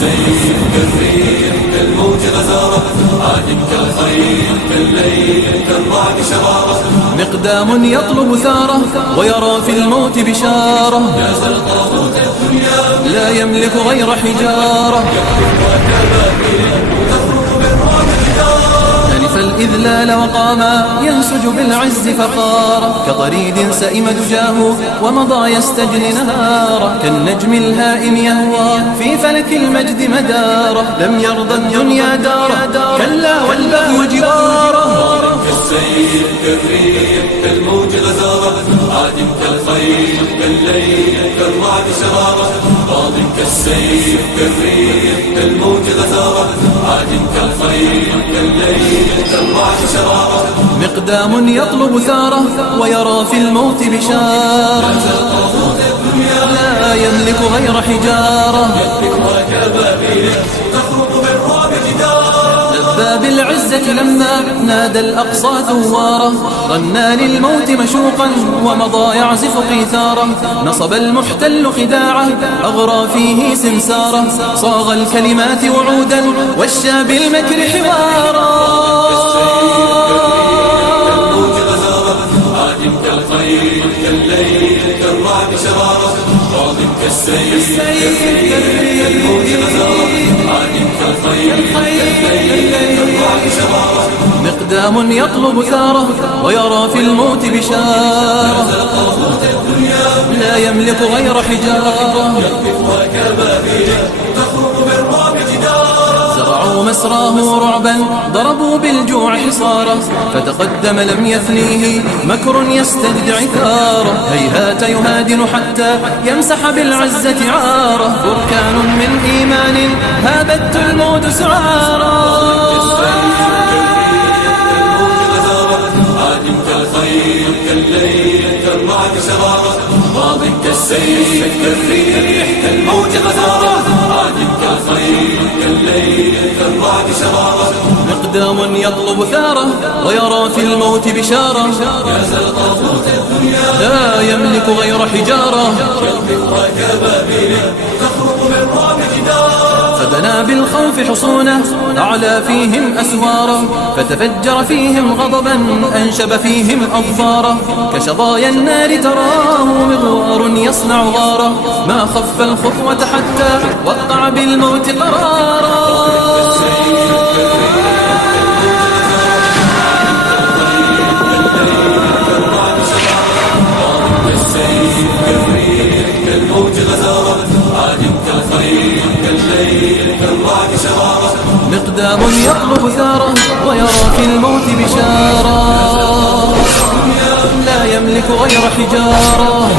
كالسيف كالريح كالموج غزارة عاد كالخيل كالليل كالرعد شرارة مقدام يطلب ثاره ويرى في الموت بشارة جاز الطاغوت الدنيا لا يملك غير حجارة ألف الإذلال وقاما ينسج بالعز فخارا كطريد سئم دجاه ومضى يستجري نهارا كالنجم الهائم يهوى في فلك المجد مدارا لم يرضى الدنيا دارا كلا والبهو جوارا كالسيف كالريح كالموج غزارة عاد كالخيل كالليل كالرعد شرارة ماض كالسيف كالريح كالموج غزارة عاد كالخيل كالليل كالرعد شرارة مقدام يطلب ثاره ويرى في الموت بشارة لا يملك غير حجارة تخرق بالرعب جدارا لبى بالعزة لما نادى الأقصى ثوارا غنى للموت مشوقا ومضى يعزف قيثارا نصب المحتل خداعه أغرى فيه سمسارا صاغ الكلمات وعودا والشى بالمكر حوارا كالخيل كالليل كالرعد شرارة ماض كالسيف كالموج غزارة عاد كالخيل كالليل كالرعد شرارة مقدام يطلب ثاره ويرى في الموت بشارة لا يملك غير حجارة تخرق بالرعب جدارا زرعوا مسراه رعبا ضربوا بالجوع حصارا فتقدم لم يثنيه مكر يستجدع ثاره هيهات يهادن حتى يمسح بالعزة عاره بركان من إيمان هابت الموت سعارا كالخيل كالليل كالرعد شرارة ماض كالسيف كالريح كالموج غزارة عاد كالخيل كالليل كالرعد شرارة مقدام يطلب ثاره ويرى في الموت بشارة جاز الطاغوت الدنيا لا يملك غير حجارة وكبابيل تخرق بالرعب جدارا فبنى بالخوف حصونه أعلى فيهم أسوارا فتفجر فيهم غضبا أنشب فيهم أظفارا كشظايا النار تراه مغوار يصنع غارا ما خف الخطوة حتى وقع بالموت قرارا كالموج غزارة عاد كالخيل كالليل كالرعد شرارة مقدام يطلب ثاره ويرى في الموت بشارة لا يملك غير حجارة